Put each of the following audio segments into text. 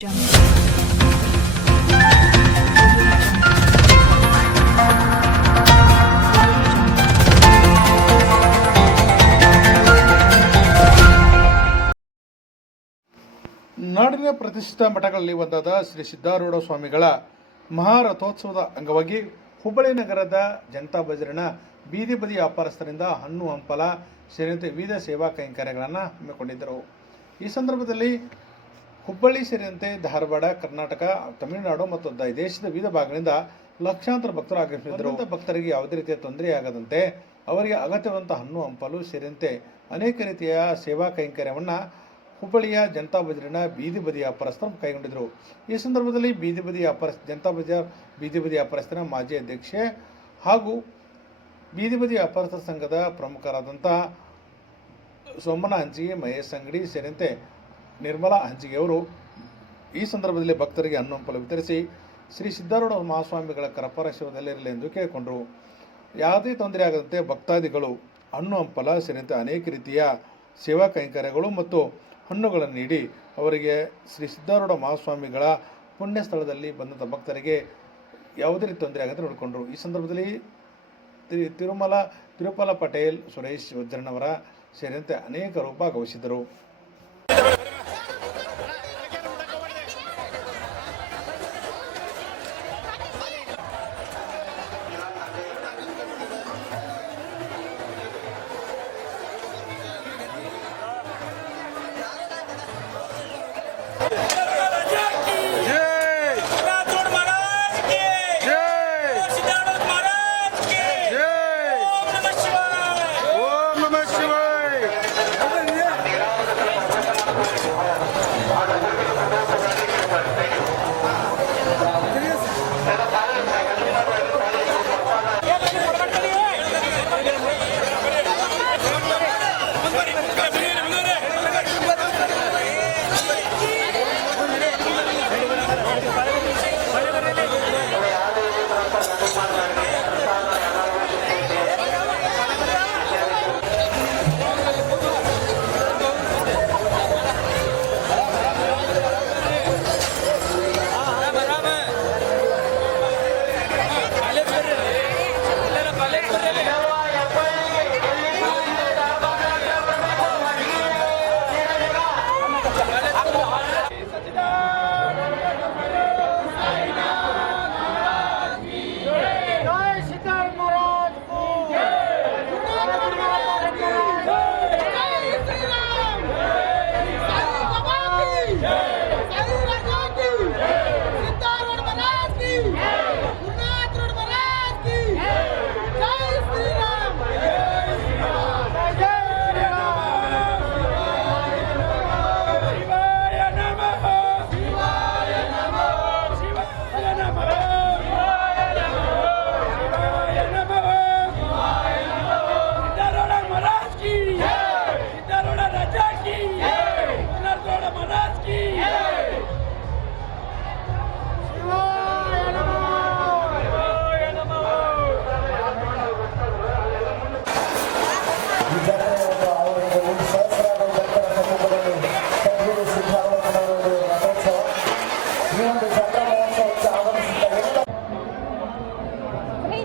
ನಾಡಿನ ಪ್ರತಿಷ್ಠಿತ ಮಠಗಳಲ್ಲಿ ಒಂದಾದ ಶ್ರೀ ಸಿದ್ಧಾರೂಢ ಸ್ವಾಮಿಗಳ ಮಹಾರಥೋತ್ಸವದ ಅಂಗವಾಗಿ ಹುಬ್ಬಳ್ಳಿ ನಗರದ ಜನತಾ ಬಜಾರಿನ ಬೀದಿ ಬದಿ ವ್ಯಾಪಾರಸ್ಥರಿಂದ ಹಣ್ಣು ಹಂಪಲ ಸೇರಿದಂತೆ ವಿವಿಧ ಸೇವಾ ಕೈಂಕರ್ಯಗಳನ್ನು ಹಮ್ಮಿಕೊಂಡಿದ್ದರು. ಈ ಸಂದರ್ಭದಲ್ಲಿ ಹುಬ್ಬಳ್ಳಿ ಸೇರಿದಂತೆ ಧಾರವಾಡ, ಕರ್ನಾಟಕ, ತಮಿಳುನಾಡು ಮತ್ತು ದೇಶದ ವಿವಿಧ ಭಾಗಗಳಿಂದ ಲಕ್ಷಾಂತರ ಭಕ್ತರು ಆಗಮಿಸಿದ್ದರು. ಭಕ್ತರಿಗೆ ಯಾವುದೇ ರೀತಿಯ ತೊಂದರೆಯಾಗದಂತೆ ಅವರಿಗೆ ಅಗತ್ಯವಂತ ಹಣ್ಣು, ಹಂಪಲು ಸೇರಿದಂತೆ ಅನೇಕ ರೀತಿಯ ಸೇವಾ ಕೈಂಕರ್ಯವನ್ನು ಹುಬ್ಬಳ್ಳಿಯ ಜನತಾ ಬಜರಿನ ಬೀದಿ ಬದಿ ವ್ಯಾಪಾರಸ್ಥರು ಕೈಗೊಂಡಿದ್ದರು. ಈ ಸಂದರ್ಭದಲ್ಲಿ ಬೀದಿ ಬದಿ ವ್ಯಾಪಾರ ಜನತಾ ಬಜಾರ್ ಬೀದಿ ಬದಿ ವ್ಯಾಪಾರಸ್ಥರ ಮಾಜಿ ಅಧ್ಯಕ್ಷೆ ಹಾಗೂ ಬೀದಿ ಬದಿ ವ್ಯಾಪಾರಸ್ಥರ ಸಂಘದ ಪ್ರಮುಖರಾದಂಥ ಸೋಮನ ಹಂಚಿಗೆ ಮಹೇಶ್ ಅಂಗಡಿ ಸೇರಿದಂತೆ ನಿರ್ಮಲಾ ಹಂಚಿಗೆಯವರು ಈ ಸಂದರ್ಭದಲ್ಲಿ ಭಕ್ತರಿಗೆ ಹಣ್ಣು ಹಂಪಲು ವಿತರಿಸಿ ಶ್ರೀ ಸಿದ್ಧಾರೂಢ ಮಹಾಸ್ವಾಮಿಗಳ ಕರಪರಶಿವದಲ್ಲಿರಲಿ ಎಂದು ಕೇಳಿಕೊಂಡರು. ಯಾವುದೇ ತೊಂದರೆ ಆಗದಂತೆ ಭಕ್ತಾದಿಗಳು ಹಣ್ಣು ಹಂಪಲ ಸೇರಿದಂತೆ ಅನೇಕ ರೀತಿಯ ಸೇವಾ ಕೈಂಕರ್ಯಗಳು ಮತ್ತು ಹಣ್ಣುಗಳನ್ನು ನೀಡಿ ಅವರಿಗೆ ಶ್ರೀ ಸಿದ್ಧಾರೂಢ ಮಹಾಸ್ವಾಮಿಗಳ ಪುಣ್ಯ ಸ್ಥಳದಲ್ಲಿ ಬಂದಂಥ ಭಕ್ತರಿಗೆ ಯಾವುದೇ ರೀತಿ ತೊಂದರೆ ಆಗದಂತೆ ನೋಡಿಕೊಂಡರು. ಈ ಸಂದರ್ಭದಲ್ಲಿ ತಿರು ತಿರುಮಲ ತಿರುಪಲ ಪಟೇಲ್ ಸುರೇಶ್ ವಜ್ರಣ್ಣವರ ಸೇರಿದಂತೆ ಅನೇಕರು ಭಾಗವಹಿಸಿದ್ದರು.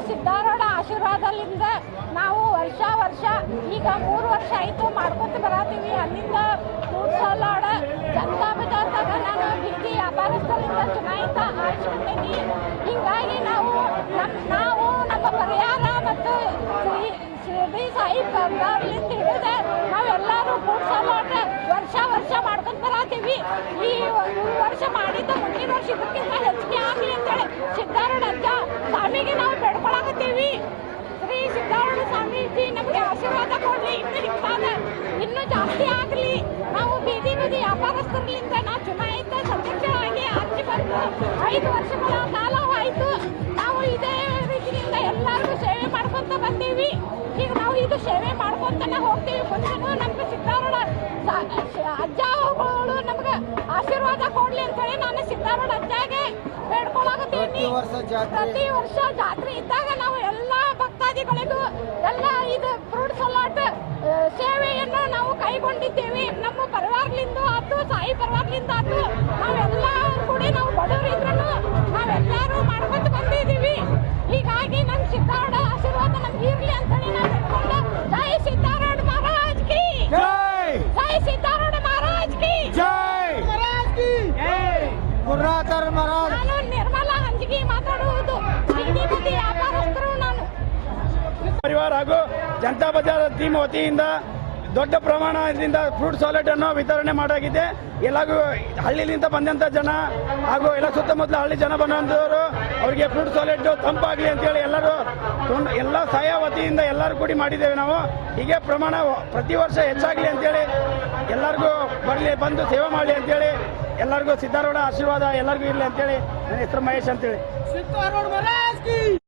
ಸಿದ್ಧಾರೂಢ ಆಶೀರ್ವಾದದಿಂದ ನಾವು ವರ್ಷ ವರ್ಷ ಈಗ ಮೂರು ವರ್ಷ ಆಯಿತು ಮಾಡ್ಕೊತ ಬರತ್ತೀವಿ. ಅಲ್ಲಿಂದ ಮೂರು ಸಲಾಡ್ ಜನತಾ ಬಜಾರ್ದಾಗ ನಾನು ಬೀದಿ ವ್ಯಾಪಾರಸ್ಥರಿಂದ ಚುನಾಯಿತ ಆರಿಸ್ಕೊಂಡೇನಿ ಹೀಗಾಗಿ ನಾವು ನಮ್ಮ ನಾವು ನಮ್ಮ ಪರಿಹಾರ ಮತ್ತು ಶ್ರೀ ಶಿರ್ಡಿ ಸಾಯಿ ಬಂಗಾರಲಿಂದ ಹಿಡಿದೆ ನಾವೆಲ್ಲರೂ ಸಲಾಡ್ ವರ್ಷ ವರ್ಷ ಮಾಡ್ಕೊಂಡು ಬರತ್ತೀವಿ. ಈ ಮೂರು ವರ್ಷ ಮಾಡಿದ್ದ ಮುಂದಿನ ವರ್ಷ ಇದಕ್ಕಿಂತ ವ್ಯಾಪಾರಸ್ಥರಿಂದ ನಾವು ಚುನಾಯಿತ ಸದಸ್ಯರಾಗಿ ಅರ್ಜಿ ಬಂದು ಐದು ವರ್ಷಗಳ ಕಾಲವಾಯಿತು. ನಾವು ಇದೇ ರೀತಿಯಿಂದ ಎಲ್ಲರಿಗೂ ಸೇವೆ ಮಾಡ್ಕೊಂತ ಬಂದೀವಿ. ಈಗ ನಾವು ಇದು ಸೇವೆ ಮಾಡ್ಕೊಂತಾನೆ ಹೋಗ್ತೀವಿ. ಮುಂದೆನೂ ನಮ್ಗೆ ಸಿದ್ದಾರೂಢ ಶ- ಅಜ್ಜಗಳು ನಮ್ಗೆ ಆಶೀರ್ವಾದ ಕೊಡ್ಲಿ ಅಂತೇಳಿ ನಾನು ಸಿದ್ದಾರೂಢ ಅಜ್ಜಾಗೆ ಬೇಡ್ಕೊಳಕತ್ತೀನಿ. ಪ್ರತಿ ವರ್ಷ ಜಾತ್ರೆ. ಇದ್ದಾಗ ನಾವು ಎಲ್ಲ ಭಕ್ತಾದಿಗಳಿಗೂ ಎಲ್ಲ ಇದು ಫ್ರೂಟ್ ಸಲಾಟ್ ಸೇವೆಯನ್ನು ನಾವು ಕೈಗೊಂಡಿದ್ದೇವೆ. ಪರವಾಗಿಂದ ಅದು ನಾವೆಲ್ಲ ಕೂಡಿ ನಾವು ಬಡವರು ಇದ್ರೂ ನಾವೆಲ್ಲರೂ ಮಾಡ್ಕೊಂಡು ಬಂದಿದ್ದೀವಿ. ಹೀಗಾಗಿ ನಮ್ಮ ಸಿದ್ಧಾರ್ಥ ಆಶೀರ್ವಾದ ನಮ್ಗೆ ಇರಲಿ ಅಂತೇಳಿ ನಾವು ಹೇಳ್ಕೊಂಡು ಜೈ ಸಿದ್ಧಾರೂಢ ಮಹಾರಾಜ್ ಕಿ. ಜೈ. ಜೈ ಸಿದ್ಧಾರೂಢ ಮಹಾರಾಜ್ ಕಿ. ಜೈ. ಮಹಾರಾಜ್ ಕಿ. ಜೈ. ಗುರುನಾಥರ್ ಮಹಾರಾಜ್. ನಾನು ನಿರ್ಮಲಾ ಹಂಜಿಗೆ ಮಾತಾಡುವುದು. ಬೀದಿ ವ್ಯಾಪಾರಸ್ಥರು ನಾನು. ಪರಿವಾರ ಹಾಗೂ ಜನತಾ ಬಜಾರ್ ಟೀಮ್ ವತಿಯಿಂದ ದೊಡ್ಡ ಪ್ರಮಾಣದಿಂದ ಫ್ರೂಟ್ ಸಾಲೆಡ್ ಅನ್ನು ವಿತರಣೆ ಮಾಡಾಗಿದೆ. ಎಲ್ಲಾಗೂ ಹಳ್ಳಿಲಿಂದ ಬಂದಂತ ಜನ ಹಾಗೂ ಎಲ್ಲ ಸುತ್ತಮುತ್ತಲ ಹಳ್ಳಿ ಜನ ಬಂದಂತವರು ಅವರಿಗೆ ಫ್ರೂಟ್ ಸಾಲೆಡ್ ತಂಪಾಗಲಿ ಅಂತೇಳಿ ಎಲ್ಲರೂ ಎಲ್ಲ ಸಹಾಯ ವತಿಯಿಂದ ಎಲ್ಲರೂ ಕೂಡಿ ಮಾಡಿದ್ದೇವೆ ನಾವು. ಹೀಗೆ ಪ್ರಮಾಣ ಪ್ರತಿ ವರ್ಷ ಹೆಚ್ಚಾಗಲಿ ಅಂತೇಳಿ ಎಲ್ಲರಿಗೂ ಬರಲಿ, ಬಂದು ಸೇವೆ ಮಾಡಲಿ ಅಂತೇಳಿ ಎಲ್ಲರಿಗೂ ಸಿದ್ದಾರೂಢ ಆಶೀರ್ವಾದ ಎಲ್ಲರಿಗೂ ಇರಲಿ ಅಂತೇಳಿ ನನ್ನ ಹೆಸರು ಮಹೇಶ್ ಅಂತೇಳಿ.